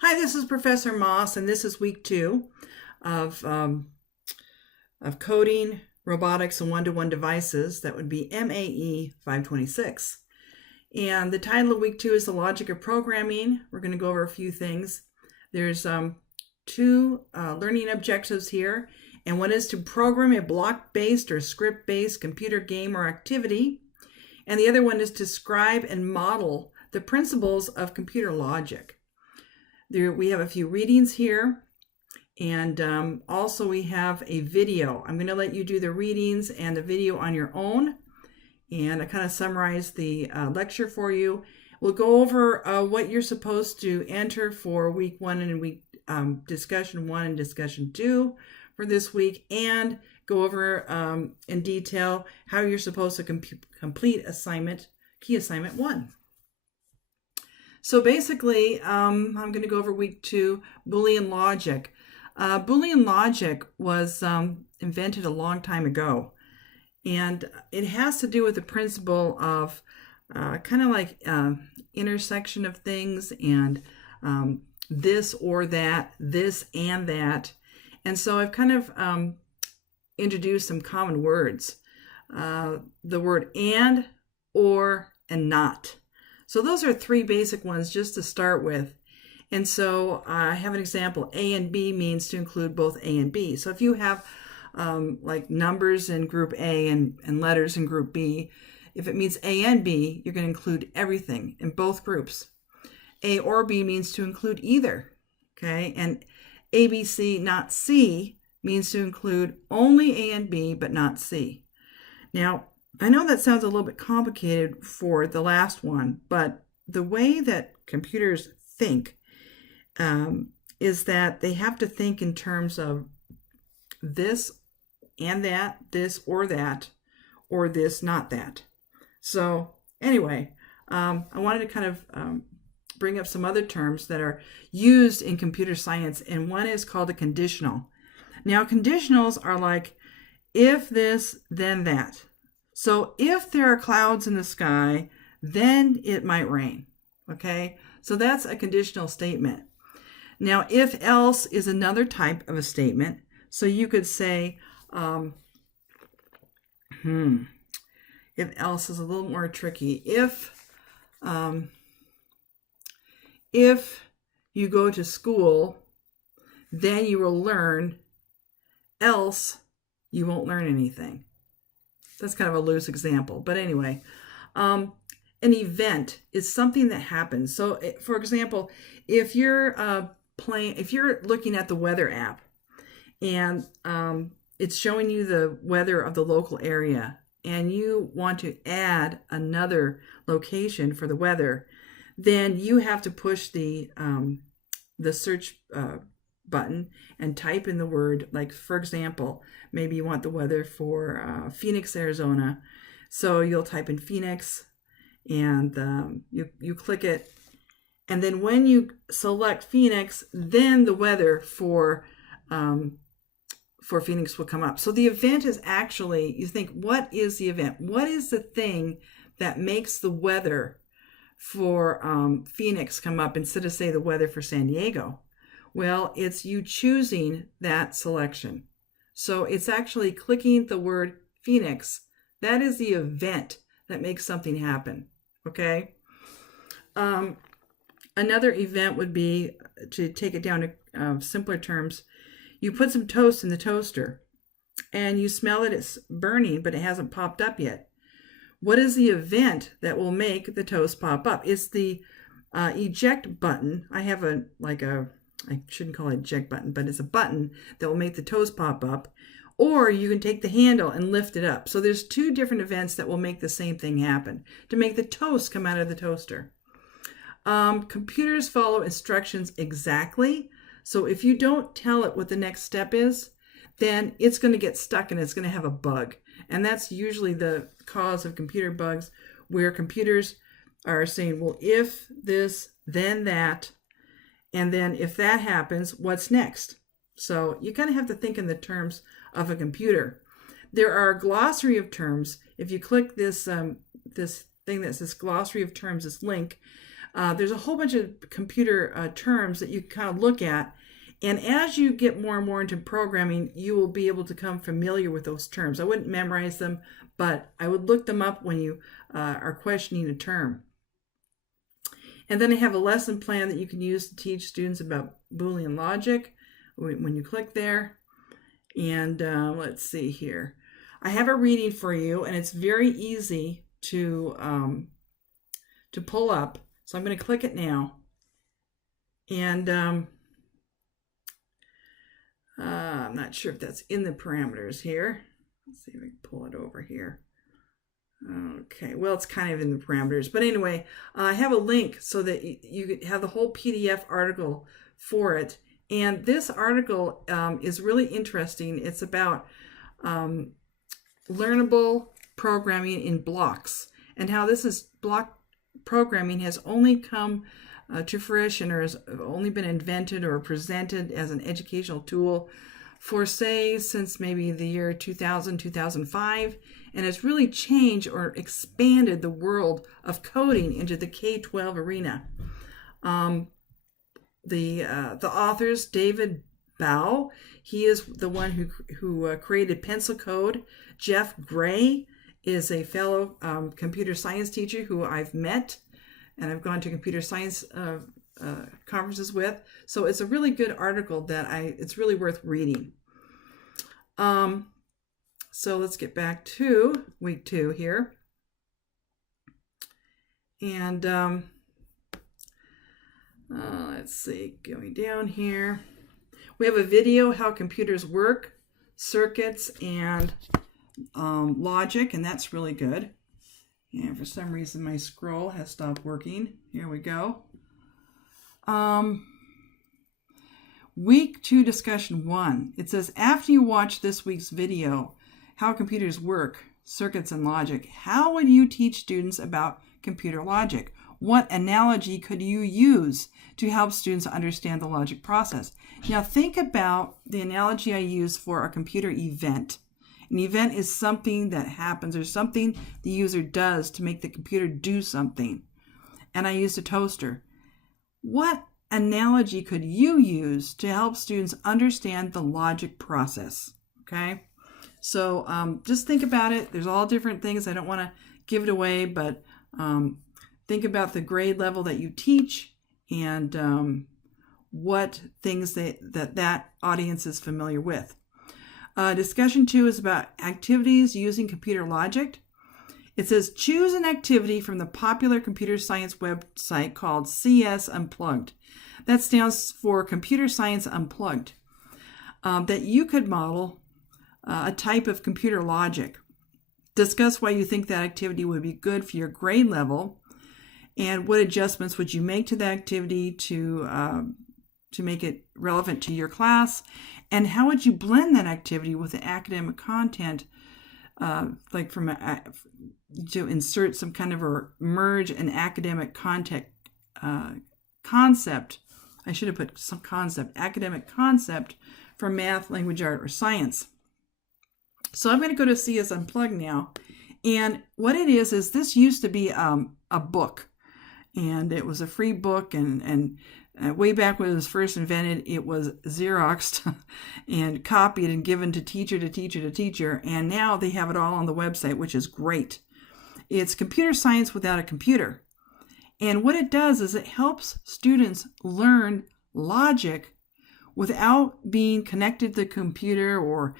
Hi, this is Professor Moss, and this is week 2 of, coding, robotics, and one-to-one devices. That would be MAE 526. And the title of week 2 is the logic of programming. We're going to go over a few things. There's two learning objectives here, and one is to program a block-based or script-based computer game or activity, and the other one is to describe and model the principles of computer logic. We have a few readings here, and also we have a video. I'm going to let you do the readings and the video on your own, and I kind of summarize the lecture for you. We'll go over what you're supposed to enter for week 1 and week discussion 1 and discussion 2 for this week, and go over in detail how you're supposed to complete key assignment 1. So basically, I'm going to go over week 2, Boolean logic. Boolean logic was invented a long time ago, and it has to do with the principle of kind of like intersection of things, and this or that, this and that. And so I've kind of introduced some common words. The word and, or, and not. So those are 3 basic ones just to start with. And so I have an example. A and B means to include both A and B. So if you have like numbers in group A and letters in group B, if it means A and B, you're going to include everything in both groups. A or B means to include either. Okay, and A, B, C, not C means to include only A and B, but not C. Now, I know that sounds a little bit complicated for the last one, but the way that computers think is that they have to think in terms of this and that, this or that, or this, not that. So anyway, I wanted to kind of bring up some other terms that are used in computer science, and one is called a conditional. Now, conditionals are like if this, then that. So if there are clouds in the sky, then it might rain. Okay, so that's a conditional statement. Now, if else is another type of a statement. So you could say, if else is a little more tricky. If you go to school, then you will learn, else you won't learn anything. That's kind of a loose example. But anyway, an event is something that happens. So for example, if you're looking at the weather app and it's showing you the weather of the local area, and you want to add another location for the weather, then you have to push the search button and type in the word, like for example, maybe you want the weather for Phoenix, Arizona. So you'll type in Phoenix, and you click it, and then when you select Phoenix, then the weather for Phoenix will come up. So the event is actually, you think, what is the event? What is the thing that makes the weather for Phoenix come up instead of, say, the weather for San Diego? Well, it's you choosing that selection. So it's actually clicking the word Phoenix. That is the event that makes something happen. Okay. Another event would be, to take it down to simpler terms, you put some toast in the toaster and you smell that it's burning, but it hasn't popped up yet. What is the event that will make the toast pop up? It's the eject button. I have I shouldn't call it eject button, but it's a button that will make the toast pop up. Or you can take the handle and lift it up. So there's 2 different events that will make the same thing happen to make the toast come out of the toaster. Computers follow instructions exactly. So if you don't tell it what the next step is, then it's going to get stuck and it's going to have a bug. And that's usually the cause of computer bugs, where computers are saying, well, if this, then that, and then if that happens, what's next? So you kind of have to think in the terms of a computer. There are a glossary of terms. If you click this thing that says glossary of terms, this link, There's a whole bunch of computer terms that you can kind of look at. And as you get more and more into programming, you will be able to become familiar with those terms. I wouldn't memorize them, but I would look them up when you are questioning a term. And then I have a lesson plan that you can use to teach students about Boolean logic when you click there. And let's see here. I have a reading for you, and it's very easy to pull up. So I'm going to click it now. And I'm not sure if that's in the parameters here. Let's see if I can pull it over here. Okay, well, it's kind of in the parameters. But anyway, I have a link so that you have the whole PDF article for it. And this article is really interesting. It's about learnable programming in blocks, and how this is block programming has only come to fruition, or has only been invented or presented as an educational tool for, say, since maybe the year 2000, 2005, and has really changed or expanded the world of coding into the K-12 arena. The authors, David Bao, he is the one who created pencil code. Jeff Gray is a fellow computer science teacher who I've met, and I've gone to computer science conferences with. So it's a really good article that it's really worth reading. So let's get back to week 2 here. And let's see, going down here. We have a video, how computers work, circuits, and logic, and that's really good. And for some reason, my scroll has stopped working. Here we go. Week 2, discussion 1. It says, after you watch this week's video, how computers work, circuits, and logic, how would you teach students about computer logic? What analogy could you use to help students understand the logic process? Now think about the analogy I use for a computer event. An event is something that happens, or something the user does to make the computer do something. And I used a toaster. What analogy could you use to help students understand the logic process? Okay, so just think about it. There's all different things. I don't want to give it away, but think about the grade level that you teach, and what things that audience is familiar with. Discussion 2 is about activities using computer logic. It says, choose an activity from the popular computer science website called CS Unplugged. That stands for Computer Science Unplugged. That you could model a type of computer logic. Discuss why you think that activity would be good for your grade level, and what adjustments would you make to the activity to make it relevant to your class, and how would you blend that activity with the academic content, like to insert some kind of a merge an academic concept. I should have put some academic concept from math, language, art, or science. So I'm going to go to CS Unplugged now. And what it is this used to be a book. And it was a free book. And way back when it was first invented, it was Xeroxed and copied and given to teacher to teacher to teacher. And now they have it all on the website, which is great. It's computer science without a computer. And what it does is it helps students learn logic without being connected to the computer or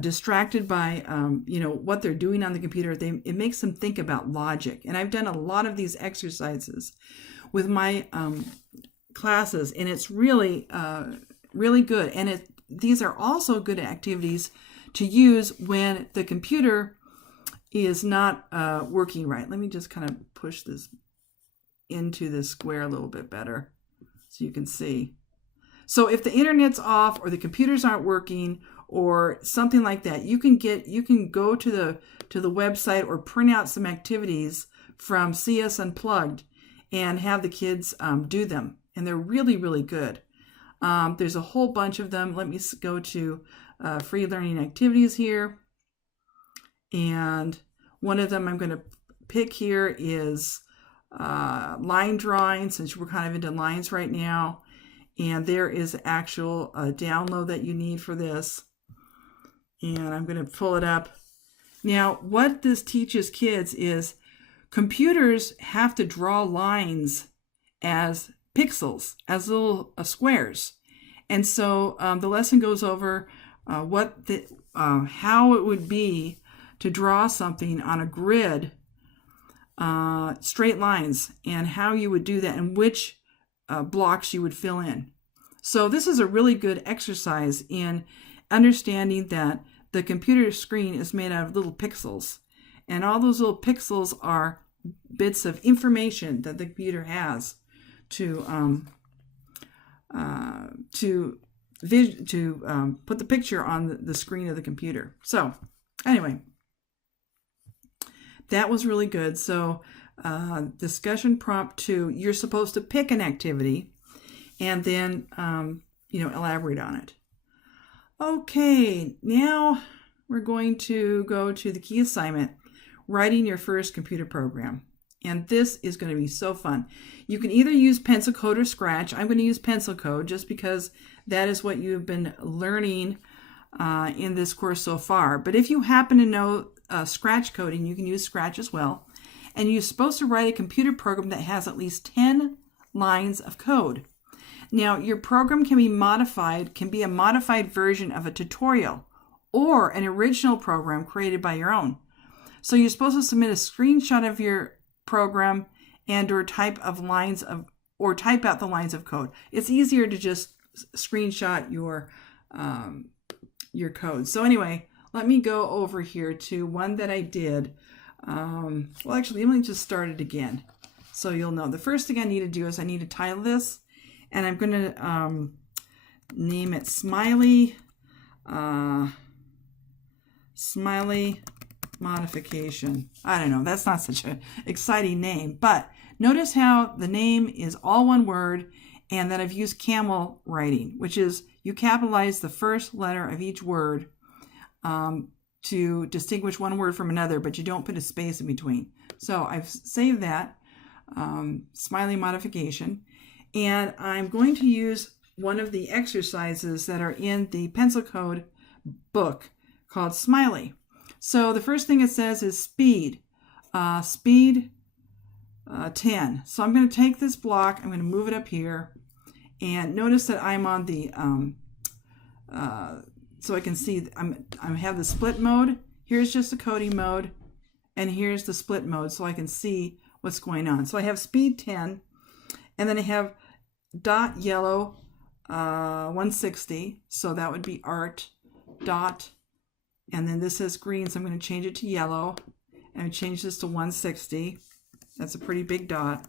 distracted by what they're doing on the computer. It makes them think about logic. And I've done a lot of these exercises with my classes, and it's really, really good. And these are also good activities to use when the computer is not working right. Let me just kind of push this into the square a little bit better so you can see. So if the internet's off or the computers aren't working or something like that, you can go to the website or print out some activities from CS Unplugged and have the kids do them. And they're really, really good. There's a whole bunch of them. Let me go to free learning activities here. And one of them I'm going to pick here is line drawing, since we're kind of into lines right now. And there is actual download that you need for this. And I'm going to pull it up. Now, what this teaches kids is computers have to draw lines as pixels, as little squares. And so the lesson goes over how it would be to draw something on a grid, straight lines, and how you would do that and which blocks you would fill in. So this is a really good exercise in understanding that the computer screen is made out of little pixels, and all those little pixels are bits of information that the computer has to put the picture on the screen of the computer. So anyway, that was really good. So discussion prompt 2, you're supposed to pick an activity and then elaborate on it. Okay, now we're going to go to the key assignment, writing your first computer program. And this is going to be so fun. You can either use pencil code or Scratch. I'm going to use pencil code just because that is what you've been learning in this course so far. But if you happen to know Scratch coding, you can use Scratch as well. And you're supposed to write a computer program that has at least 10 lines of code. Now, your program can be a modified version of a tutorial or an original program created by your own. So you're supposed to submit a screenshot of your program and or type out the lines of code. It's easier to just screenshot your code. So anyway, let me go over here to one that I did. Let me just start it again so you'll know. The first thing I need to do is I need to title this, and I'm going to name it Smiley Modification. I don't know, that's not such an exciting name, but notice how the name is all one word, and that I've used camel writing, which is you capitalize the first letter of each word to distinguish one word from another, but you don't put a space in between. So I've saved that, Smiley Modification, and I'm going to use one of the exercises that are in the pencil code book called Smiley. So the first thing it says is speed. Speed 10. So I'm going to take this block, I'm going to move it up here, and notice that I'm on the, so I can see I have the split mode. Here's just the coding mode, and here's the split mode, so I can see what's going on. So I have speed 10, and then I have dot yellow 160, so that would be art dot. And then this says green, so I'm going to change it to yellow. And change this to 160. That's a pretty big dot.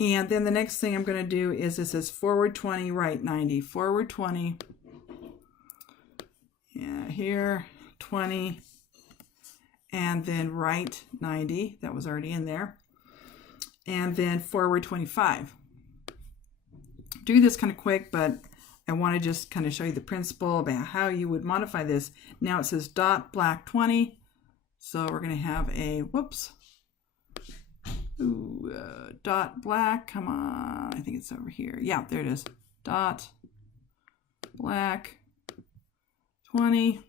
And then the next thing I'm going to do is it says forward 20, right 90. Forward 20. Yeah, here, 20. And then right 90. That was already in there. And then forward 25. Do this kind of quick, but I want to just kind of show you the principle about how you would modify this. Now it says dot black 20. So we're going to have a, dot black, come on, I think it's over here. Yeah, there it is. Dot black 20.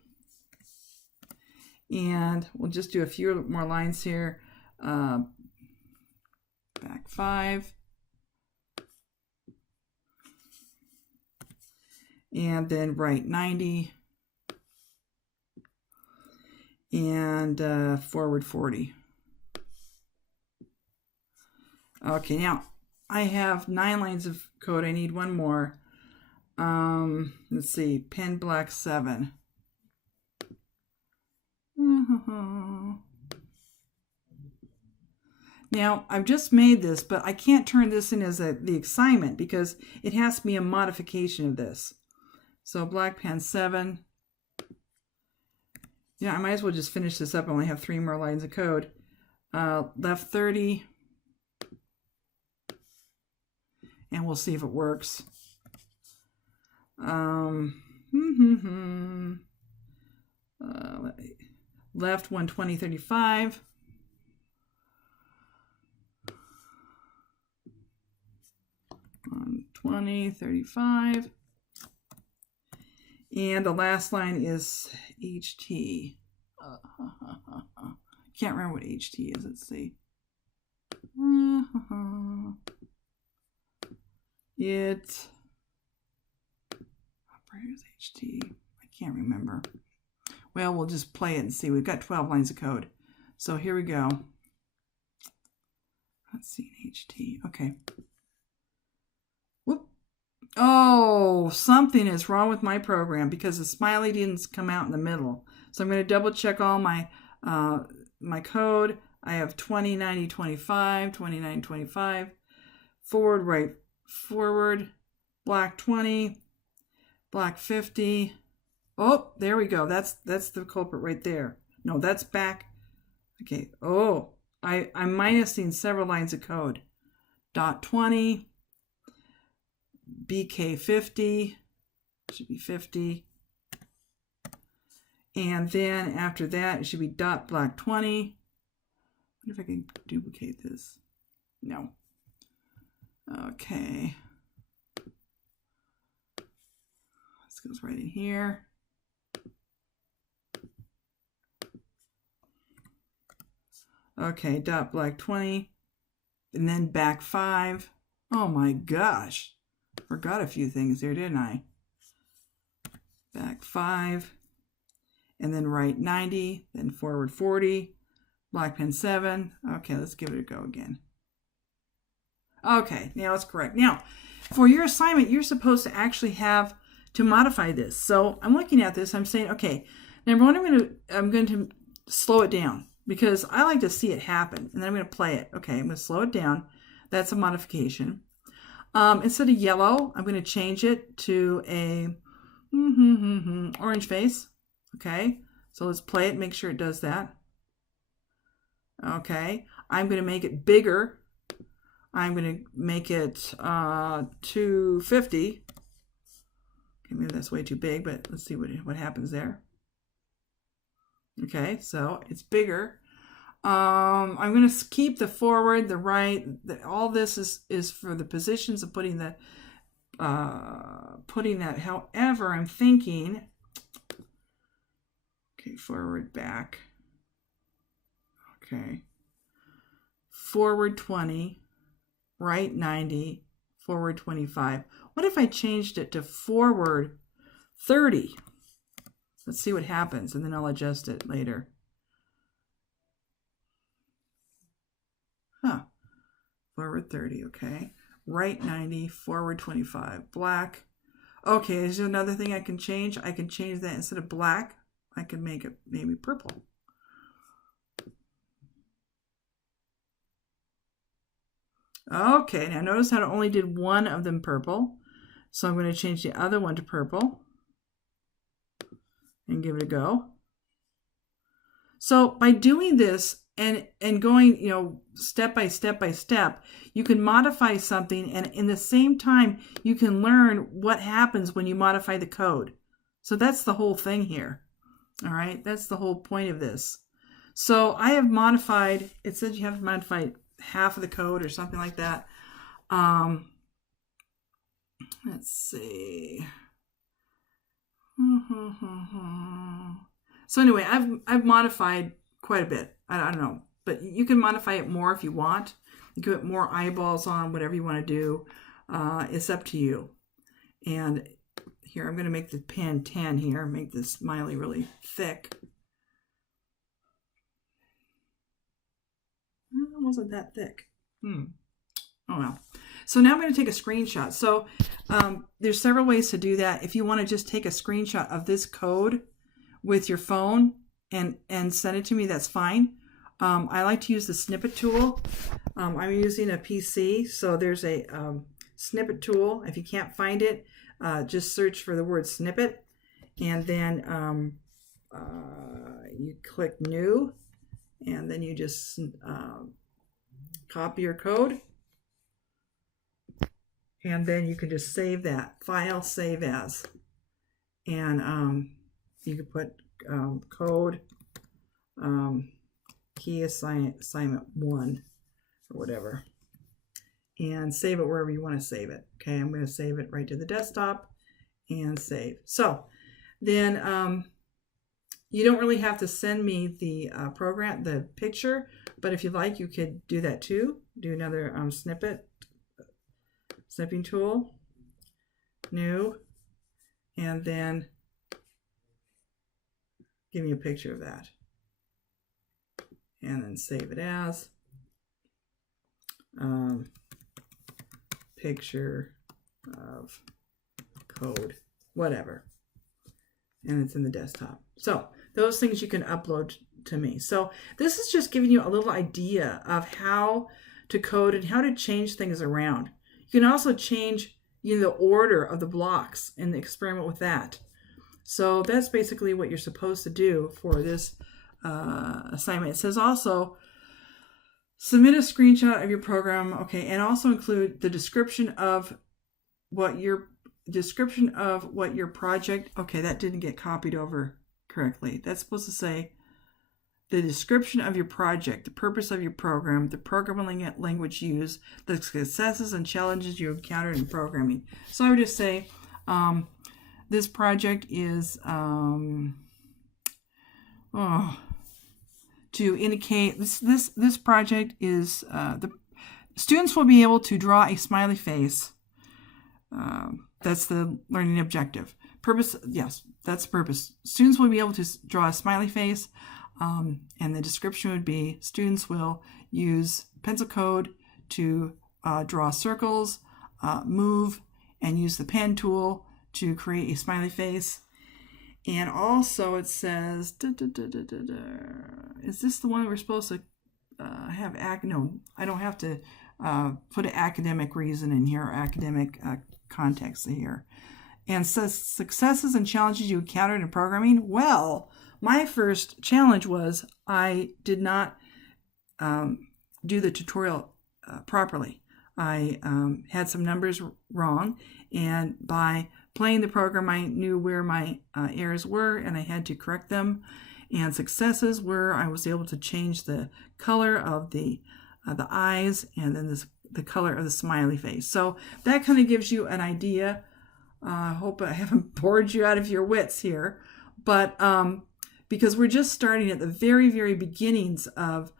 And we'll just do a few more lines here. Back 5. And then right 90, and forward 40. Okay, now I have 9 lines of code. I need one more. Let's see, pen black 7. Now, I've just made this, but I can't turn this in as the assignment because it has to be a modification of this. So black pen 7. Yeah, I might as well just finish this up. I only have 3 more lines of code. Left 30. And we'll see if it works. Left 120, 35. 20, 35. And the last line is HT. Can't remember what HT is. Let's see. It operator's HT. I can't remember. Well, we'll just play it and see. We've got 12 lines of code. So here we go. Let's see, HT. Okay. Whoop. Oh, something is wrong with my program because the smiley didn't come out in the middle. So I'm going to double check all my my code. I have 20, 90, 25, 29, 25. Forward, right, forward. Black 20. Black 50. Oh, there we go. That's the culprit right there. No, that's back. Okay. Oh, I'm minusing several lines of code. Dot 20. BK 50. Should be 50. And then after that, it should be dot black 20. I wonder if I can duplicate this. No. Okay. This goes right in here. Okay, dot black 20. And then back 5. Oh my gosh. Forgot a few things there, didn't I? Back 5. And then right 90. Then forward 40. Black pen 7. Okay, let's give it a go again. Okay, now it's correct. Now, for your assignment, you're supposed to actually have to modify this. So I'm looking at this. I'm saying, okay, number one, I'm going to slow it down because I like to see it happen. And then I'm going to play it. Okay, I'm going to slow it down. That's a modification. Instead of yellow, I'm going to change it to a orange face. Okay, so let's play it. Make sure it does that. Okay, I'm going to make it bigger. I'm going to make it 250. Okay, maybe that's way too big, but let's see what happens there. Okay, so it's bigger. I'm going to keep the forward, the right. All this is for the positions of putting that. However, I'm thinking. Okay, forward, back. Okay. Forward 20, right 90, forward 25. What if I changed it to forward 30? Let's see what happens, and then I'll adjust it later. Forward 30, okay. Right 90, forward 25. Black. Okay, is there another thing I can change? I can change that instead of black. I can make it maybe purple. Okay, now notice how I only did one of them purple. So I'm going to change the other one to purple and give it a go. So by doing this and going, step by step, you can modify something, and in the same time, you can learn what happens when you modify the code. So that's the whole thing here. All right, that's the whole point of this. So I have modified, it says you have to modify half of the code or something like that. Let's see. So anyway, I've modified quite a bit. I don't know, but you can modify it more if you want. You can put more eyeballs on, whatever you want to do. It's up to you. And here, I'm going to make the pen 10 here, make this smiley really thick. It wasn't that thick. Oh well. So now I'm going to take a screenshot. So there's several ways to do that. If you want to just take a screenshot of this code with your phone and send it to me, that's fine. I like to use the snippet tool. I'm using a PC, so there's a snippet tool. If you can't find it, just search for the word snippet, and then you click new, and then you just copy your code, and then you can just save that file, save as, and you can put code key assignment 1 or whatever, and save it wherever you want to save it. Okay, I'm going to save it right to the desktop and save. So then you don't really have to send me the program, the picture, but if you like, you could do that too. Do another snipping tool, new, and then give me a picture of that. And then save it as picture of code, whatever. And it's in the desktop. So those things you can upload to me. So this is just giving you a little idea of how to code and how to change things around. You can also change the order of the blocks and experiment with that. So that's basically what you're supposed to do for this assignment. It says also submit a screenshot of your program, okay, and also include the description of what your project, okay, that didn't get copied over correctly. That's supposed to say the description of your project, the purpose of your program, the programming language used, the successes and challenges you encountered in programming. So I would just say this project is to indicate this project is the students will be able to draw a smiley face. That's the learning objective. Purpose, yes, that's the purpose. Students will be able to draw a smiley face, and the description would be students will use pencil code to draw circles, move, and use the pen tool to create a smiley face. And also it says, is this the one we're supposed to have? No, I don't have to put an academic reason in here, or academic context here. And says successes and challenges you encountered in programming. Well, my first challenge was I did not do the tutorial properly. I had some numbers wrong, and by playing the program, I knew where my errors were, and I had to correct them. And successes were I was able to change the color of the eyes, and then the color of the smiley face. So that kind of gives you an idea. I hope I haven't bored you out of your wits here, but because we're just starting at the very, very beginnings of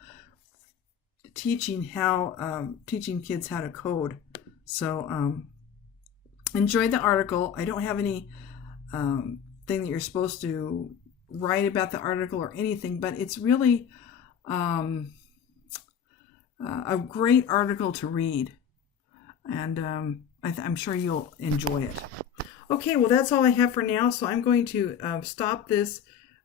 teaching kids how to code. So enjoy the article. I don't have any thing that you're supposed to write about the article or anything, but it's really a great article to read, and I'm sure you'll enjoy it. Okay, well, that's all I have for now, so I'm going to stop this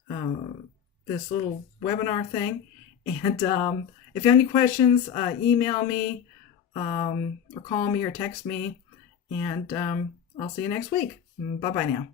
little webinar thing, and if you have any questions, email me or call me or text me, and I'll see you next week. Bye-bye now.